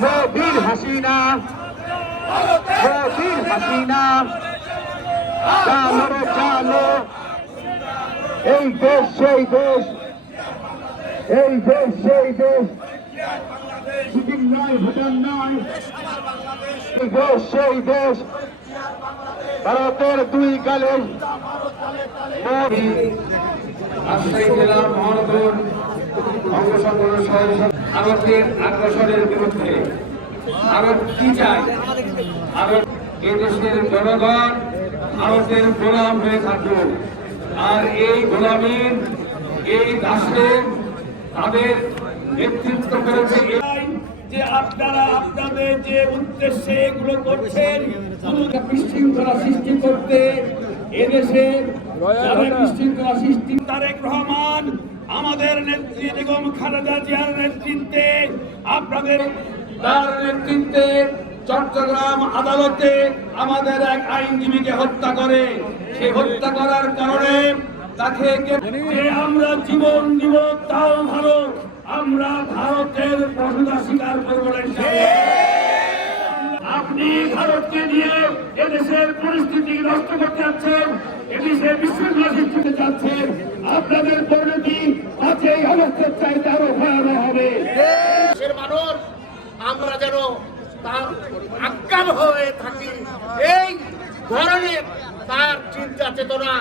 মোদির হাসিনা। মোদির হাসিনা। চালো চালো এই দেশ, সেই দেশ। এই দেশ, সেই দেশ। সিকিম নয়, ভুটান নয়। এই দেশ, সেই দেশ। ভারতের দুই মোদী। রাজশাহী জেলা মহানগর অঙ্গসংগঠন সহ ভারতের আগ্রাসনের বিরুদ্ধে ভারত কি চায়? ভারত দেশের জনগণ ভারতের গোলাম হয়ে থাকবে আর এই গোলামীর, এই দাসের তাদের নেতৃত্ব করেছে যে আপনারা আপনাদের যে উদ্দেশ্যে এগুলো করছেন বিশৃঙ্খলা সৃষ্টি করতে এদেশে বিশৃঙ্খলা সৃষ্টি তারেক রহমান আমাদের নেত্রী বেগম খালেদা জিয়ার নেতৃত্বে আপনাদের তার নেতৃত্বে চট্টগ্রাম আদালতে আমাদের এক আইনজীবীকে হত্যা করে। সে হত্যা করার কারণে তাকে আমরা জীবন দিব, তাও ভালো। আমরা ভারতের প্রভুতা স্বীকার করব আপনি ভারতকে নিয়ে এদেশের পরিস্থিতি নষ্ট করতে যাচ্ছেন, এদেশে বিশৃঙ্খলা সৃষ্টি করতে আপনাদের আমরা যেন তার হয়ে থাকি। এই ধরনের তার চিন্তা চেতনা,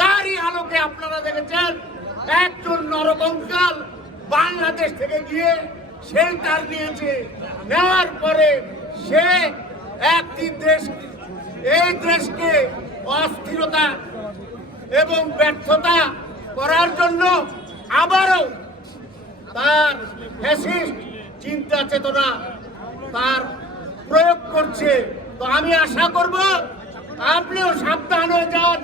তারই আলোকে আপনারা দেখেছেন, একজন নরকঙ্কাল বাংলাদেশ থেকে গিয়ে শেল্টার নিয়েছে। নেওয়ার পরে সে একটি দেশ, এই দেশকে অস্থিরতা এবং ব্যর্থতা করার জন্য আবারও তার ফ্যাসিস্ট চিন্তা চেতনা তার প্রয়োগ করছে। তো আমি আশা করব আপনিও সাবধান হয়ে যান।